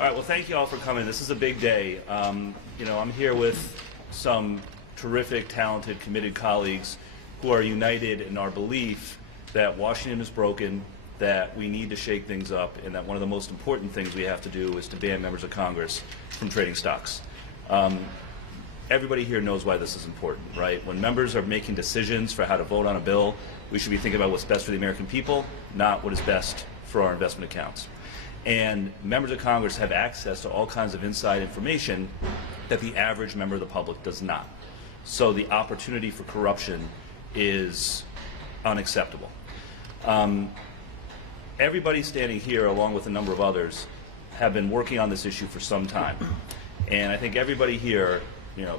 All right, well, thank you all for coming. This is a big day. I'm here with some terrific, talented, committed colleagues who are united in our belief that Washington is broken, that we need to shake things up, and that one of the most important things we have to do is to ban members of Congress from trading stocks. Everybody here knows why this is important, right? When members are making decisions for how to vote on a bill, we should be thinking about what's best for the American people, not what is best for our investment accounts. And members of Congress have access to all kinds of inside information that the average member of the public does not. So the opportunity for corruption is unacceptable. Everybody standing here, along with a number of others, have been working on this issue for some time. And I think everybody here,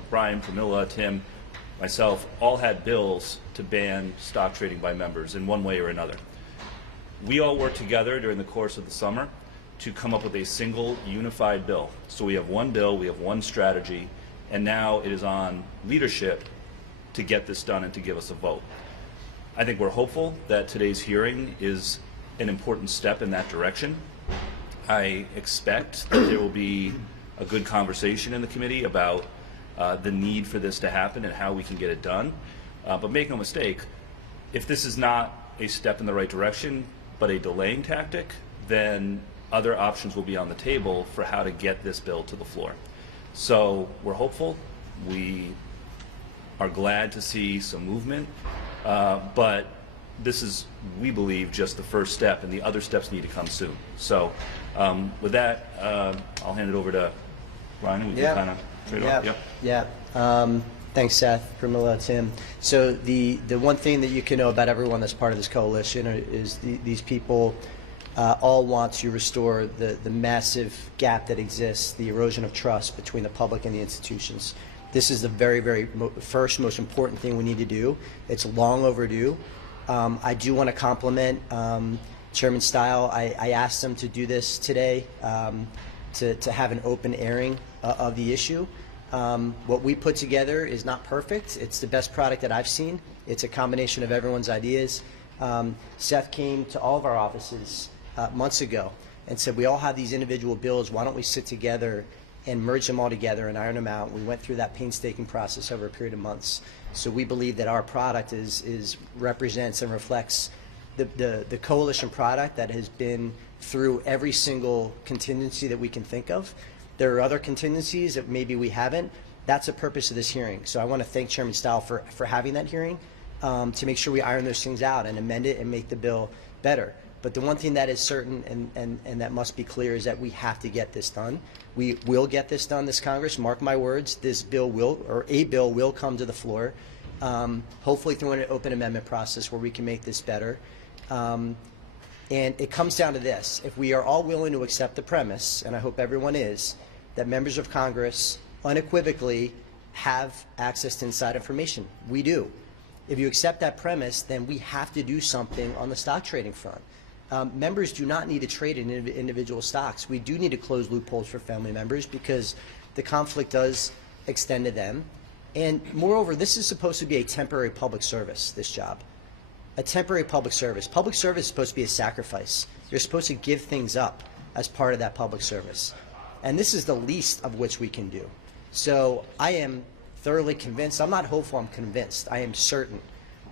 Brian, Pramila, Tim, myself, all had bills to ban stock trading by members in one way or another. We all worked together during the course of the summer to come up with a single unified bill. So we have one bill, we have one strategy, and now it is on leadership to get this done and to give us a vote. I think we're hopeful that today's hearing is an important step in that direction. I expect that there will be a good conversation in the committee about the need for this to happen and how we can get it done. But make no mistake, if this is not a step in the right direction, but a delaying tactic, then other options will be on the table for how to get this bill to the floor. So we're hopeful. We are glad to see some movement, but this is, we believe, just the first step, and the other steps need to come soon. So with that, I'll hand it over to Brian, and we can kind of trade off. Yeah. Thanks, Seth, Pramila, Tim. So the one thing that you can know about everyone that's part of this coalition is these people all want to restore the massive gap that exists, the erosion of trust between the public and the institutions. This is the very, very first, most important thing we need to do. It's long overdue. I do want to compliment Chairman Stile. I asked him to do this today to have an open airing of the issue. What we put together is not perfect. It's the best product that I've seen. It's a combination of everyone's ideas. Seth came to all of our offices months ago and said, we all have these individual bills. Why don't we sit together and merge them all together and iron them out? We went through that painstaking process over a period of months. So we believe that our product represents and reflects the coalition product that has been through every single contingency that we can think of. There are other contingencies that maybe we haven't. That's the purpose of this hearing. So I want to thank Chairman Stile for having that hearing to make sure we iron those things out and amend it and make the bill better. But the one thing that is certain and that must be clear is that we have to get this done. We will get this done this Congress. Mark my words, this bill a bill will come to the floor, hopefully through an open amendment process where we can make this better. And it comes down to this. If we are all willing to accept the premise, and I hope everyone is, that members of Congress unequivocally have access to inside information. We do. If you accept that premise, then we have to do something on the stock trading front. Members do not need to trade in individual stocks. We do need to close loopholes for family members because the conflict does extend to them. And moreover, this is supposed to be a temporary public service, this job. A temporary public service. Public service is supposed to be a sacrifice. You're supposed to give things up as part of that public service. And this is the least of which we can do. So I am thoroughly convinced, I'm not hopeful, I'm convinced, I am certain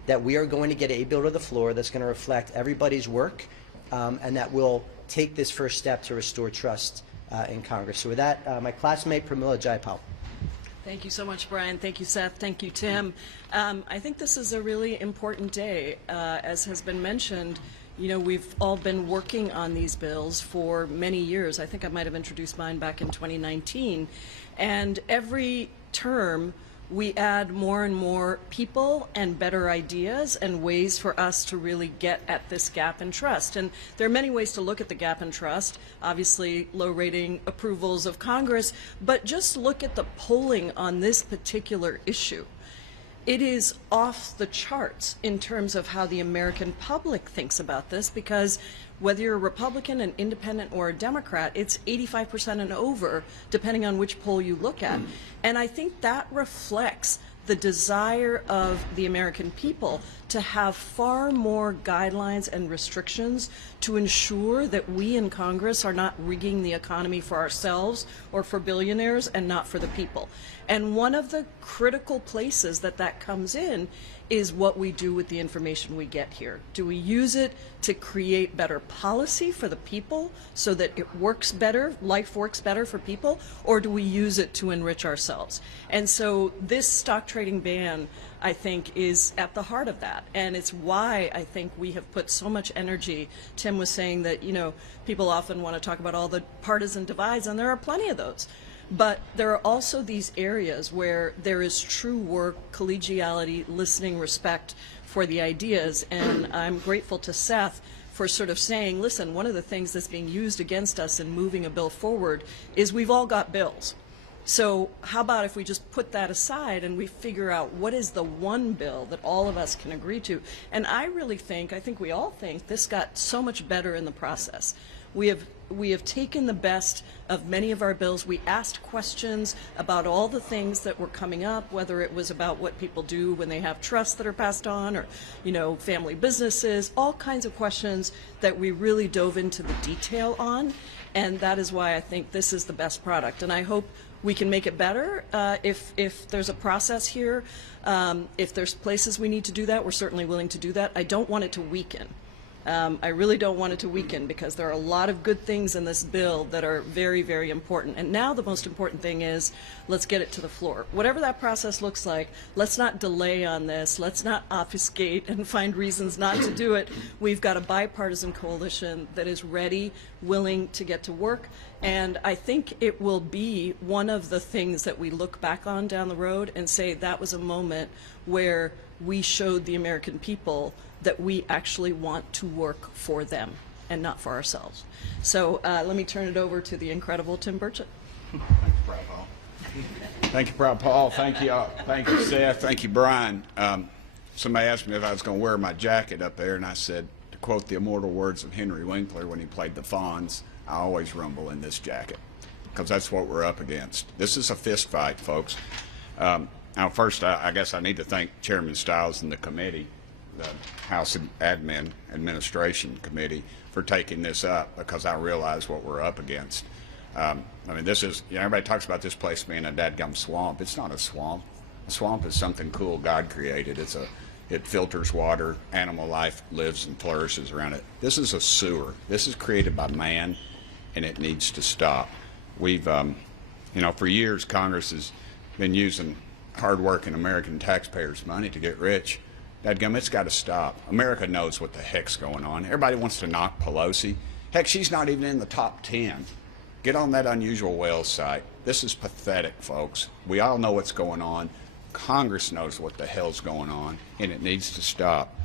that we are going to get a bill to the floor that's going to reflect everybody's work and that will take this first step to restore trust in Congress. So with that, my classmate Pramila Jayapal. Thank you so much, Brian. Thank you, Seth. Thank you, Tim. I think this is a really important day. As has been mentioned, we've all been working on these bills for many years. I think I might have introduced mine back in 2019. And every term, we add more and more people and better ideas and ways for us to really get at this gap in trust. And there are many ways to look at the gap in trust. Obviously, low rating approvals of Congress, but just look at the polling on this particular issue. It is off the charts in terms of how the American public thinks about this, because whether you're a Republican, an independent, or a Democrat, it's 85% and over, depending on which poll you look at. And I think that reflects the desire of the American people to have far more guidelines and restrictions to ensure that we in Congress are not rigging the economy for ourselves or for billionaires and not for the people. And one of the critical places that that comes in is what we do with the information we get here. Do we use it to create better policy for the people so that it works better, life works better for people, or do we use it to enrich ourselves? And so this stock trading ban, I think, is at the heart of that. And it's why I think we have put so much energy. Tim was saying that, you know, people often want to talk about all the partisan divides, and there are plenty of those. But there are also these areas where there is true work, collegiality, listening, respect for the ideas. And I'm grateful to Seth for sort of saying, listen, one of the things that's being used against us in moving a bill forward is we've all got bills. So how about if we just put that aside and we figure out what is the one bill that all of us can agree to? And I really think, I think we all think, this got so much better in the process. We have taken the best of many of our bills. We asked questions about all the things that were coming up, whether it was about what people do when they have trusts that are passed on, or, you know, family businesses, all kinds of questions that we really dove into the detail on. And that is why I think this is the best product. And I hope we can make it better if there's a process here. If there's places we need to do that, we're certainly willing to do that. I don't want it to weaken. I really don't want it to weaken, because there are a lot of good things in this bill that are very, very important. And now the most important thing is, let's get it to the floor. Whatever that process looks like, let's not delay on this. Let's not obfuscate and find reasons not to do it. We've got a bipartisan coalition that is ready, willing to get to work. And I think it will be one of the things that we look back on down the road and say that was a moment where we showed the American people that we actually want to work for them and not for ourselves. So let me turn it over to the incredible Tim Burchett. Thank you, Proud Paul. Thank you, Proud Paul. Thank you, Seth. Thank you, Brian. Somebody asked me if I was going to wear my jacket up there, and I said, to quote the immortal words of Henry Winkler when he played the Fonz, I always rumble in this jacket, because that's what we're up against. This is a fist fight, folks. Now, first, I guess I need to thank Chairman Stiles and the committee, the House Administration Committee, for taking this up, because I realize what we're up against. I mean, this is, you know, everybody talks about this place being a dadgum swamp. It's not a swamp. A swamp is something cool God created. It filters water. Animal life lives and flourishes around it. This is a sewer. This is created by man, and it needs to stop. We've, you know, for years Congress has been using hard-working American taxpayers' money to get rich. Dadgum, it's got to stop. America knows what the heck's going on. Everybody wants to knock Pelosi. Heck, she's not even in the top 10. Get on that Unusual Whales site. This is pathetic, folks. We all know what's going on. Congress knows what the hell's going on, and it needs to stop.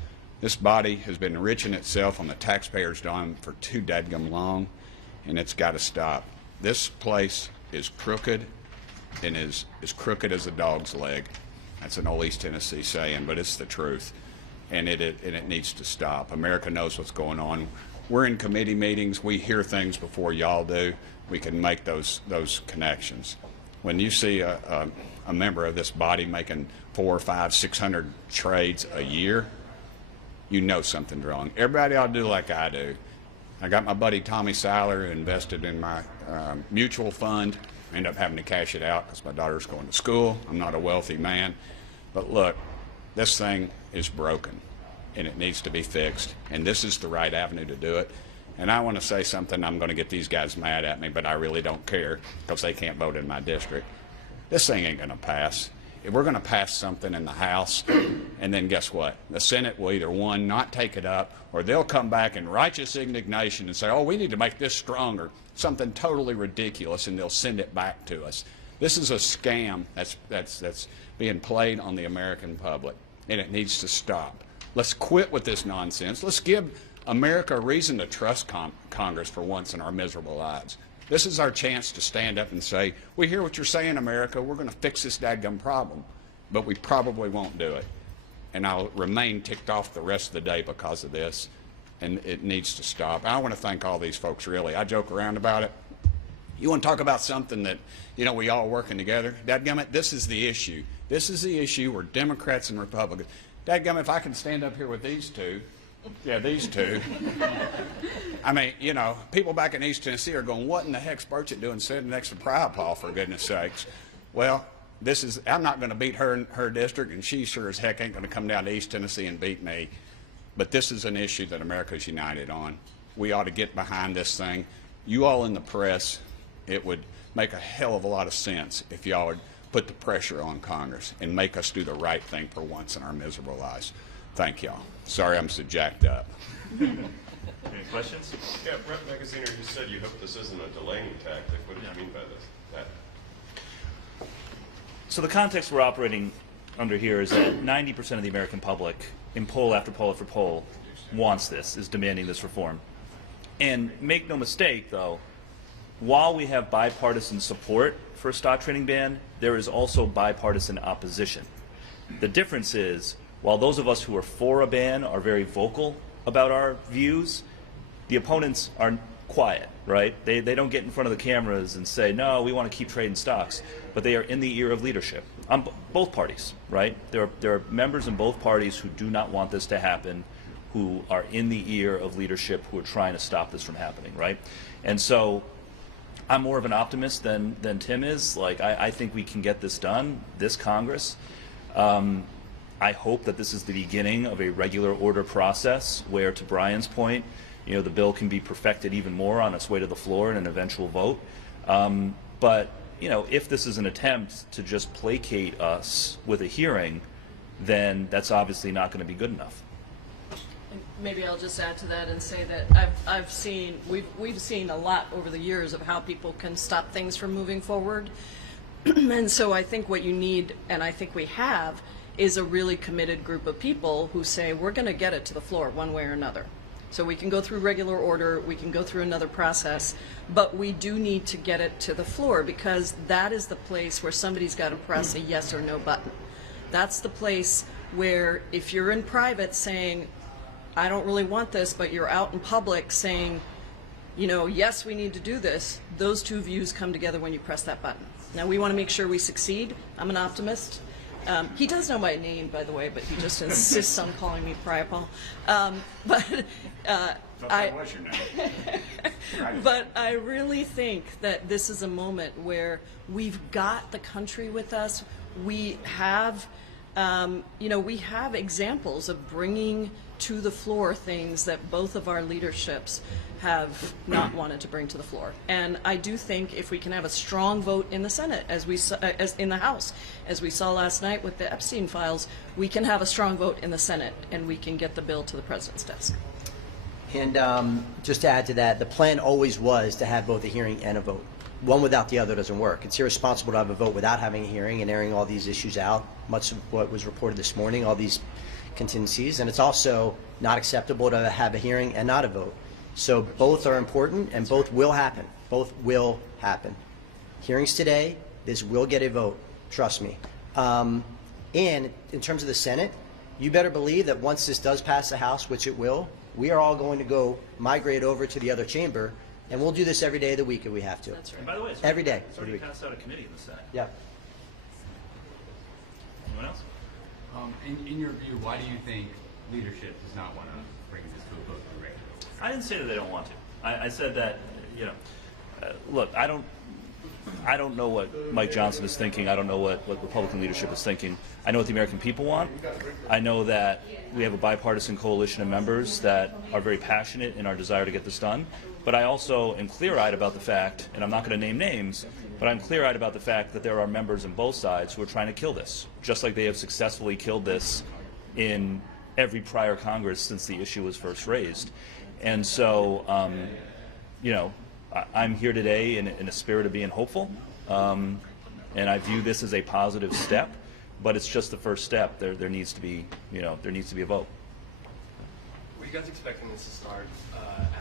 This body has been enriching itself on the taxpayers' dime for too dadgum long, and it's got to stop. This place is crooked, and is as crooked as a dog's leg. That's an old East Tennessee saying, but it's the truth, and it needs to stop. America knows what's going on. We're in committee meetings. We hear things before y'all do. We can make those connections. When you see a member of this body making 400, 500, 600 trades a year, you know something's wrong. Everybody ought to do like I do. I got my buddy Tommy Seiler who invested in my mutual fund. I ended up having to cash it out because my daughter's going to school. I'm not a wealthy man. But look, this thing is broken, and it needs to be fixed. And this is the right avenue to do it. And I want to say something. I'm going to get these guys mad at me, but I really don't care, because they can't vote in my district. This thing ain't going to pass. If we're going to pass something in the House, and then guess what? The Senate will either, one, not take it up, or they'll come back in righteous indignation and say, oh, we need to make this stronger, something totally ridiculous, and they'll send it back to us. This is a scam that's being played on the American public, and it needs to stop. Let's quit with this nonsense. Let's give America a reason to trust Congress for once in our miserable lives. This is our chance to stand up and say, we hear what you're saying, America. We're going to fix this dadgum problem. But we probably won't do it. And I'll remain ticked off the rest of the day because of this. And it needs to stop. I want to thank all these folks, really. I joke around about it. You want to talk about something that, you know, we all working together? Dadgummit, this is the issue. This is the issue where Democrats and Republicans. Dadgummit, if I can stand up here with these two, yeah, these two. I mean, you know, people back in East Tennessee are going, what in the heck's Burchett doing sitting next to Paul, for goodness sakes? Well, I'm not going to beat her in her district, and she sure as heck ain't going to come down to East Tennessee and beat me. But this is an issue that America's united on. We ought to get behind this thing. You all in the press, it would make a hell of a lot of sense if y'all would put the pressure on Congress and make us do the right thing for once in our miserable lives. Thank y'all. Sorry I'm so jacked up. Any questions? Yeah, Brett Magaziner, you said you hope this isn't a delaying tactic. What did you mean by this? That? So the context we're operating under here is that 90% of the American public, in poll after poll after poll, wants this, is demanding this reform. And make no mistake, though, while we have bipartisan support for a stock trading ban, there is also bipartisan opposition. The difference is, while those of us who are for a ban are very vocal about our views, the opponents are quiet, right? They don't get in front of the cameras and say, no, we want to keep trading stocks, but they are in the ear of leadership on both parties, right? There are members in both parties who do not want this to happen, who are in the ear of leadership, who are trying to stop this from happening, right? And so I'm more of an optimist than Tim is. Like, I think we can get this done, this Congress. I hope that this is the beginning of a regular order process where, to Brian's point, you know, the bill can be perfected even more on its way to the floor in an eventual vote. But, you know, if this is an attempt to just placate us with a hearing, then that's obviously not going to be good enough. Maybe I'll just add to that and say that we've seen a lot over the years of how people can stop things from moving forward. And so I think what you need, and I think we have, is a really committed group of people who say, we're going to get it to the floor one way or another. So we can go through regular order, we can go through another process, but we do need to get it to the floor, because that is the place where somebody's got to press a yes or no button. That's the place where, if you're in private saying, I don't really want this, but you're out in public saying, you know, yes, we need to do this, those two views come together when you press that button. Now, we want to make sure we succeed. I'm an optimist. He does know my name, by the way, but he just insists on calling me Pariah Paul. But I really think that this is a moment where we've got the country with us. We have, we have examples of bringing to the floor things that both of our leaderships have not wanted to bring to the floor. And I do think if we can have a strong vote in the Senate, as in the House, as we saw last night with the Epstein files, we can have a strong vote in the Senate, and we can get the bill to the president's desk. And just to add to that, the plan always was to have both a hearing and a vote. One without the other doesn't work. It's irresponsible to have a vote without having a hearing and airing all these issues out, much of what was reported this morning, all these contingencies. And it's also not acceptable to have a hearing and not a vote. So both are important, and both will happen. Both will happen. Hearings today, this will get a vote, trust me. And in terms of the Senate, you better believe that once this does pass the House, which it will, we are all going to go migrate over to the other chamber, and we'll do this every day of the week if we have to. That's right. And by the way, Every day. It's already passed out of committee in the Senate. Yeah. Anyone else? In your view, why do you think leadership does not want to bring this to a vote through regular? I didn't say that they don't want to. I said that, look, I don't know what Mike Johnson is thinking. I don't know what Republican leadership is thinking. I know what the American people want. I know that we have a bipartisan coalition of members that are very passionate in our desire to get this done. But I also am clear-eyed about the fact, and I'm not going to name names, but I'm clear-eyed about the fact that there are members on both sides who are trying to kill this, just like they have successfully killed this in every prior Congress since the issue was first raised. And so, I'm here today in a spirit of being hopeful, and I view this as a positive step, but it's just the first step. There needs to be, there needs to be a vote. Were you guys expecting this to start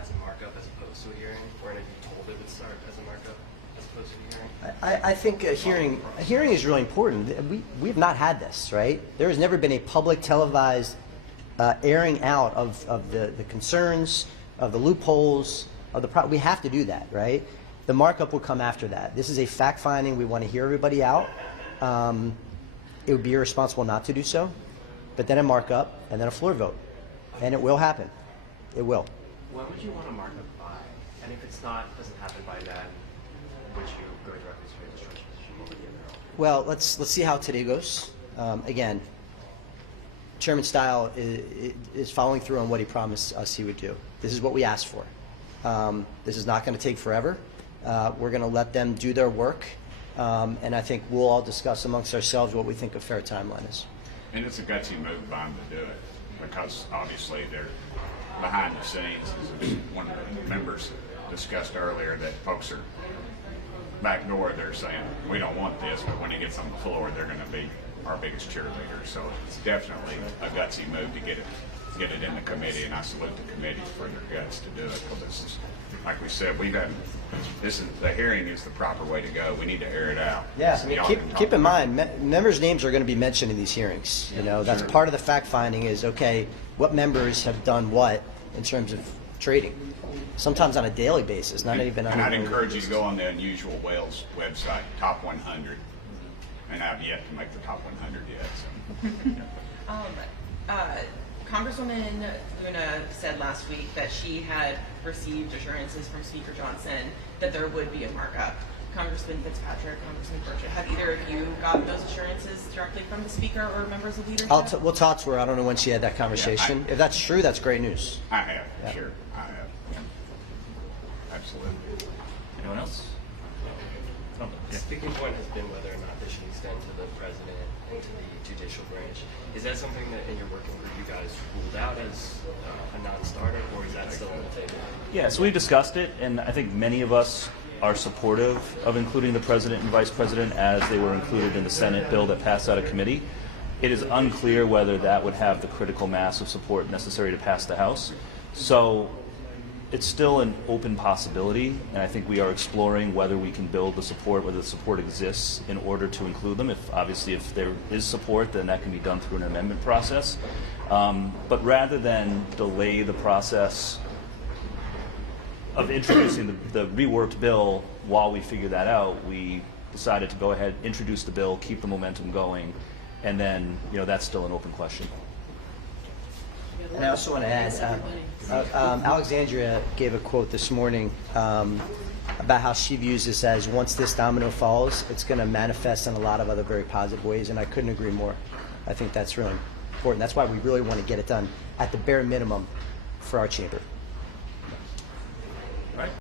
as a markup as opposed to a hearing, or have you told it would start as a markup as opposed to a hearing? I think a hearing is really important. We have not had this, right? There has never been a public televised airing out of the concerns, of the loopholes, of the we have to do that, right? The markup will come after that. This is a fact finding. We want to hear everybody out. It would be irresponsible not to do so, but then a markup and then a floor vote, and it will happen. It will. When would you want to mark up by? And if it's not, doesn't happen by then, would you go directly to your destruction? Well, let's see how today goes. Again, Chairman Style is following through on what he promised us he would do. This is what we asked for. This is not going to take forever. We're going to let them do their work, and I think we'll all discuss amongst ourselves what we think a fair timeline is. And it's a gutsy move by them to do it, because obviously they're behind the scenes, as one of the members discussed earlier, that folks are backdoor. They're saying, we don't want this, but when it gets on the floor, they're going to be our biggest cheerleaders. So it's definitely a gutsy move to get it in the committee, and I salute the committee for their guts to do it, because this is, like we said, the hearing is the proper way to go. We need to air it out. Yeah, So I mean, y'all can keep talk in about mind, members' names are going to be mentioned in these hearings. You know, that's part of the fact finding is, okay, what members have done what in terms of trading, sometimes on a daily basis, not even on And a I'd daily encourage you basis. to go on the Unusual Whales website, top 100, and I've yet to make the top 100 yet. So. Congresswoman Luna said last week that she had received assurances from Speaker Johnson that there would be a markup. Congressman Fitzpatrick, Congressman Burchett, have either of you gotten those assurances directly from the Speaker or members of leadership? We'll talk to her. I don't know when she had that conversation. If that's true, that's great news. I have, sure, I have. Yeah. Absolutely. Anyone else? Oh, The yeah. speaking point has been whether or not this should extend to the president and to the judicial branch. Is that something that in your working group you guys ruled out as a non-starter, or is that still on the table? Yeah, so we've discussed it, and I think many of us are supportive of including the president and vice president as they were included in the Senate bill that passed out of committee. It is unclear whether that would have the critical mass of support necessary to pass the House. So it's still an open possibility, and I think we are exploring whether we can build the support, whether the support exists in order to include them. If there is support, then that can be done through an amendment process. But rather than delay the process of introducing the reworked bill while we figure that out, we decided to go ahead, introduce the bill, keep the momentum going, and then, that's still an open question. And I also want to add, Alexandria gave a quote this morning about how she views this as once this domino falls, it's going to manifest in a lot of other very positive ways, and I couldn't agree more. I think that's really important. That's why we really want to get it done at the bare minimum for our chamber.